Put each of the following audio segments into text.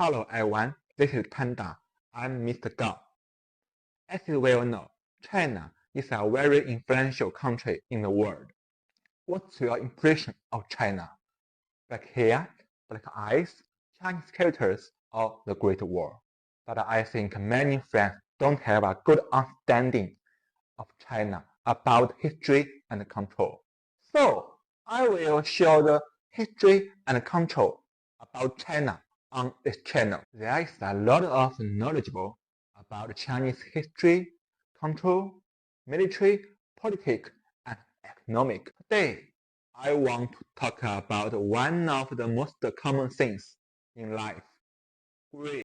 Hello everyone, this is Panda. I'm Mr. Gao. As you well know, China is a very influential country in the world. What's your impression of China? Black hair, black eyes, Chinese characters, or the Great Wall? But I think many friends don't have a good understanding of China about history and control. So I will show the history and control about China on this channel. There is a lot of knowledgeable about Chinese history, control, military, politics, and economic. Today, I want to talk about one of the most common things in life, grain.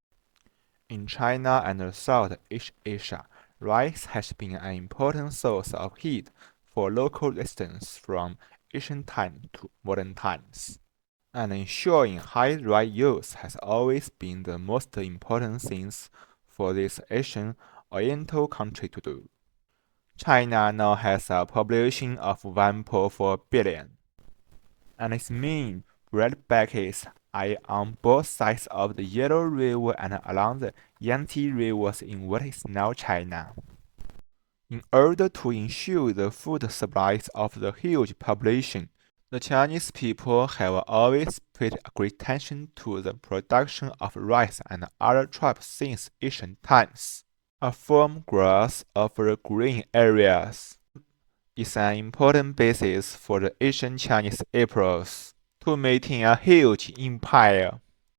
In China and Southeast Asia, rice has been an important source of heat for local residents from ancient times to modern times. And ensuring high rice yields has always been the most important thing for this Asian Oriental country to do. China now has a population of 1.4 billion, and its main breadbasket are on both sides of the Yellow River and along the Yangtze Rivers in what is now China. In order to ensure the food supplies of the huge population, the Chinese people have always paid great attention to the production of rice and other crops since ancient times. A firm growth of the green areas is an important basis for the ancient Chinese emperors to maintain a huge empire.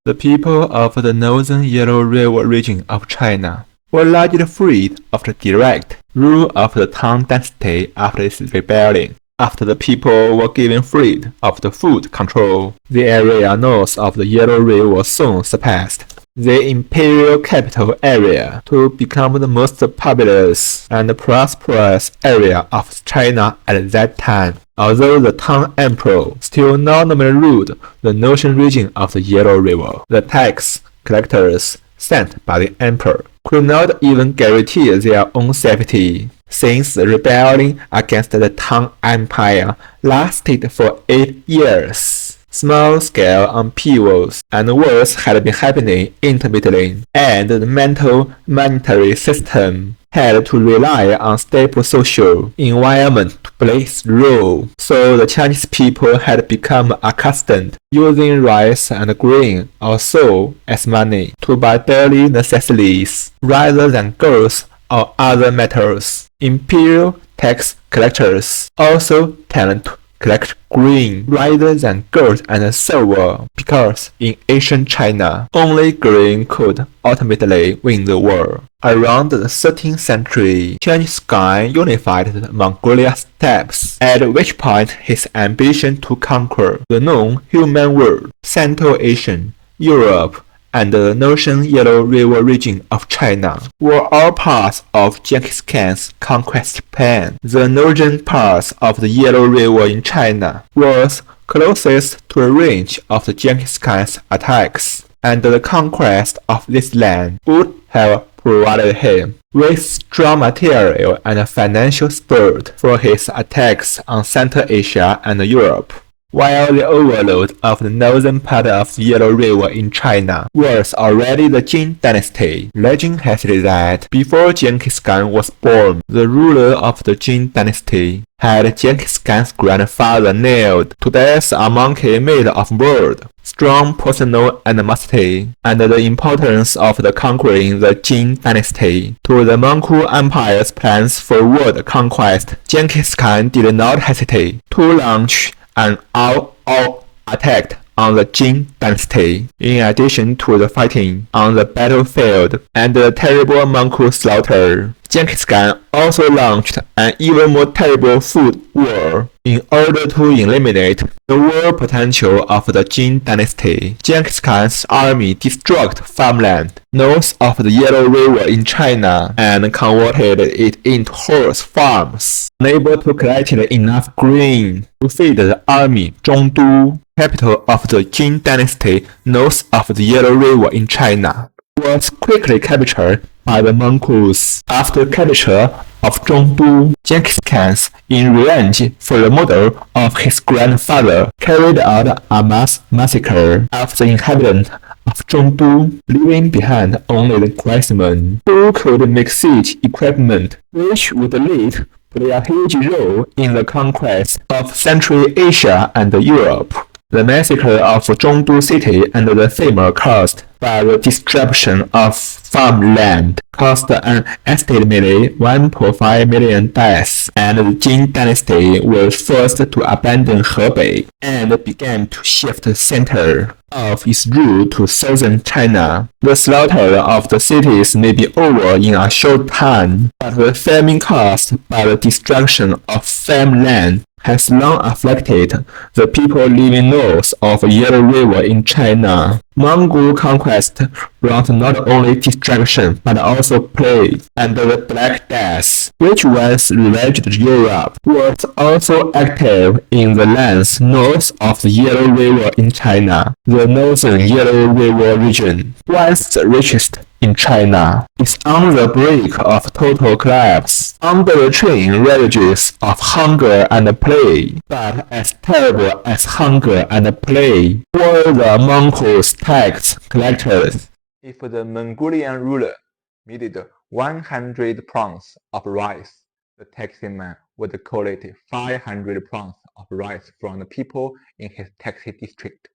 The people of the northern Yellow River region of China were largely freed of the direct rule of the Tang Dynasty after its rebellion. After the people were given freedom of the food control, the area north of the Yellow River soon surpassed the imperial capital area to become the most populous and prosperous area of China at that time. Although the Tang Emperor still nominally ruled the northern region of the Yellow River, the tax collectors sent by the emperor could not even guarantee their own safety, since the rebellion against the Tang Empire lasted for 8 years. Small-scale upheavals and wars had been happening intermittently, and the mental monetary system had to rely on stable social environment to play its role. So the Chinese people had become accustomed using rice and grain also as money to buy daily necessities rather than gold or other metals. Imperial tax collectors also tend to collect grain rather than gold and silver, because in ancient China, only grain could ultimately win the war. Around the 13th century, Genghis Khan unified the Mongolia steppes, at which point his ambition to conquer the known human world, Central Asia, Europe, and the northern Yellow River region of China were all parts of Genghis Khan's conquest plan. The northern part of the Yellow River in China was closest to the range of the Genghis Khan's attacks, and the conquest of this land would have provided him with strong material and financial support for his attacks on Central Asia and Europe. While the overlord of the northern part of the Yellow River in China was already the Jin dynasty, legend has it that before Genghis Khan was born, the ruler of the Jin dynasty had Genghis Khan's grandfather nailed to death a monkey made of wood. Strong personal animosity and the importance of the conquering the Jin dynasty to the Mongol Empire's plans for world conquest, Genghis Khan did not hesitate to launch an all-out attack on the Jin dynasty. In addition to the fighting on the battlefield and the terrible Mongol slaughter, Genghis Khan also launched an even more terrible food war. In order to eliminate the war potential of the Jin dynasty, Genghis Khan's army destroyed farmland north of the Yellow River in China and converted it into horse farms, unable to collect enough grain to feed the army. Zhongdu, capital of the Jin dynasty north of the Yellow River in China, was quickly captured by the Mongols. After capture of Zhongdu, Genghis Khan, in revenge for the murder of his grandfather, carried out a mass massacre of the inhabitants of Zhongdu, leaving behind only the craftsmen who could make siege equipment, which would lead play a huge role in the conquest of Central Asia and Europe. The massacre of Zhongdu city and the famine caused by the destruction of farmland caused an estimated 1.5 million deaths, and the Jin dynasty was forced to abandon Hebei and began to shift the center of its rule to southern China. The slaughter of the cities may be over in a short time, but the famine caused by the destruction of farmland has long afflicted the people living north of Yellow River in China. Mongol conquest brought not only destruction but also plague, and the Black Death, which once ravaged Europe, was also active in the lands north of the Yellow River in China. The northern Yellow River region, once the richest in China, is on the brink of total collapse under the chain ravages of hunger and plague. But as terrible as hunger and plague were the Mongols' tax collectors. If the Mongolian ruler needed 100 plants of rice, the taxman would collect 500 plants of rice from the people in his taxi district,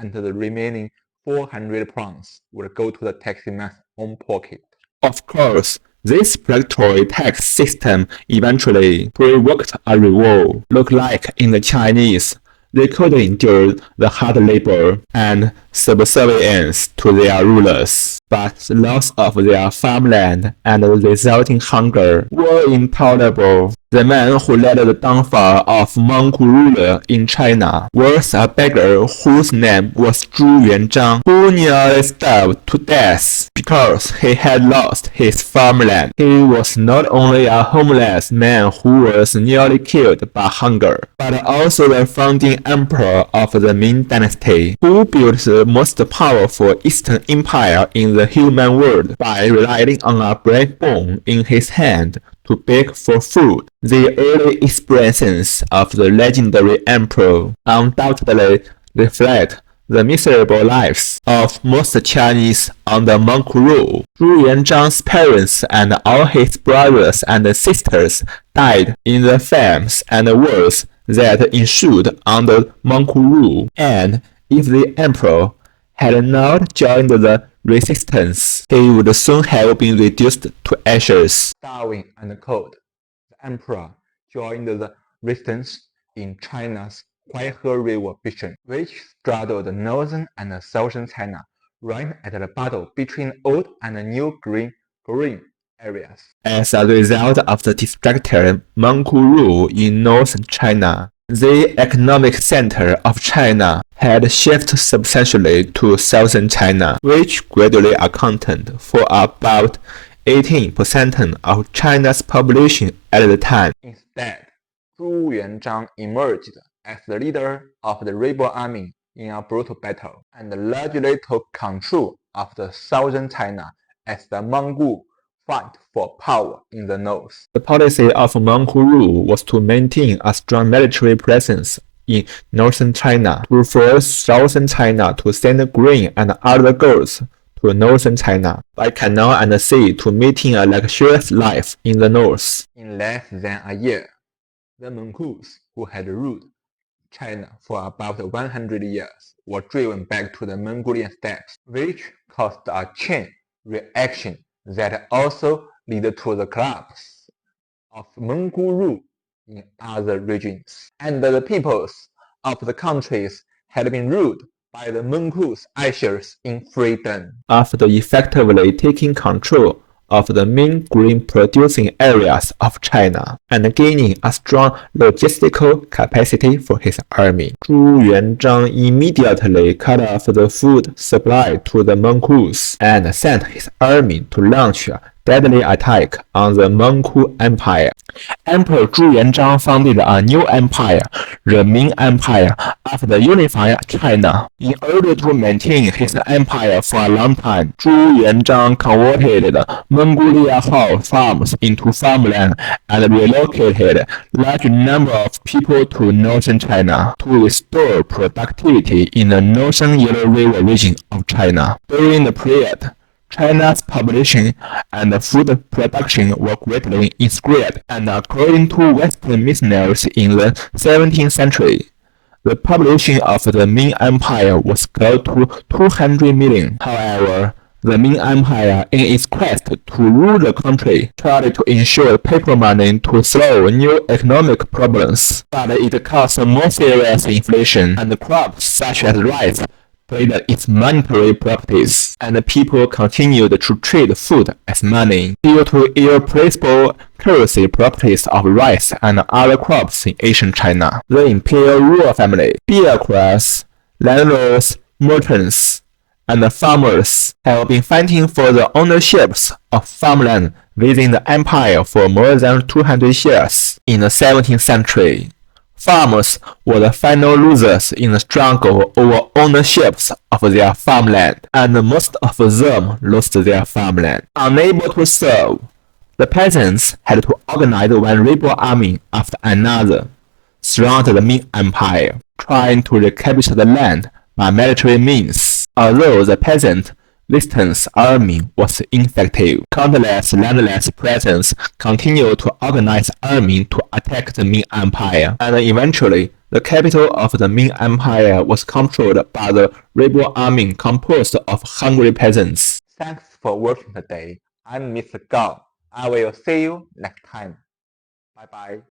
and the remaining 400 plants would go to the taxman's own pocket. Of course, this predatory tax system eventually provoked a revolt. Look like in the Chinese, they couldn't endure the hard labor and subservience to their rulers, but the loss of their farmland and the resulting hunger were intolerable. The man who led the downfall of Mongol ruler in China was a beggar whose name was Zhu Yuanzhang, who nearly starved to death because he had lost his farmland. He was not only a homeless man who was nearly killed by hunger, but also the founding emperor of the Ming Dynasty, who built the most powerful Eastern Empire in the human world by relying on a breadbone in his hand to beg for food. The early experiences of the legendary emperor undoubtedly reflect the miserable lives of most Chinese under Mongol rule. Zhu Yuanzhang's parents and all his brothers and sisters died in the famines and wars that ensued under Mongol rule, and if the emperor had not joined the resistance, he would soon have been reduced to ashes. Starving and cold, the emperor joined the resistance in China's Huaihe River basin, which straddled northern and southern China, right at the battle between old and new green areas. As a result of the distracted Mongol rule in northern China, the economic center of China had shifted substantially to southern China, which gradually accounted for about 18% of China's population at the time. Instead, Zhu Yuanzhang emerged as the leader of the rebel army in a brutal battle, and largely took control of the southern China as the Mongol fight for power in the north. The policy of Mongol rule was to maintain a strong military presence in northern China, to force southern China to send grain and other goods to northern China by canal and sea to maintain a luxurious life in the north. In less than a year, the Mongols, who had ruled China for about 100 years, were driven back to the Mongolian steppes, which caused a chain reaction that also led to the collapse of Mongol rule in other regions, and the peoples of the countries had been ruled by the Mongols' ushers in freedom. After effectively taking control of the main grain-producing areas of China and gaining a strong logistical capacity for his army, Zhu Yuanzhang immediately cut off the food supply to the Mongols and sent his army to launch a deadly attack on the Mongol Empire. Emperor Zhu Yuanzhang founded a new empire, the Ming Empire, after unifying China. In order to maintain his empire for a long time, Zhu Yuanzhang converted Mongolia Hall farms into farmland and relocated large number of people to northern China to restore productivity in the northern Yellow River region of China. During the period, China's population and food production were greatly increased, and according to Western missionaries in the 17th century, the population of the Ming Empire was close to 200 million. However, the Ming Empire, in its quest to rule the country, tried to ensure paper money to solve new economic problems, but it caused more serious inflation, and crops such as rice played its monetary properties, and people continued to trade food as money. Due to irreplaceable currency properties of rice and other crops in ancient China, the imperial royal family, bureaucrats, landlords, merchants, and farmers have been fighting for the ownerships of farmland within the empire for more than 200 years. In the 17th century, farmers were the final losers in the struggle over ownerships of their farmland, and most of them lost their farmland. Unable to serve, the peasants had to organize one rebel army after another, surround the Ming Empire, trying to recapture the land by military means. Although the peasant resistance army was ineffective, countless landless peasants continued to organize army to attack the Ming Empire, and eventually the capital of the Ming Empire was controlled by the rebel army composed of hungry peasants. Thanks for watching today. I'm Mr. Gao. I will see you next time. Bye bye.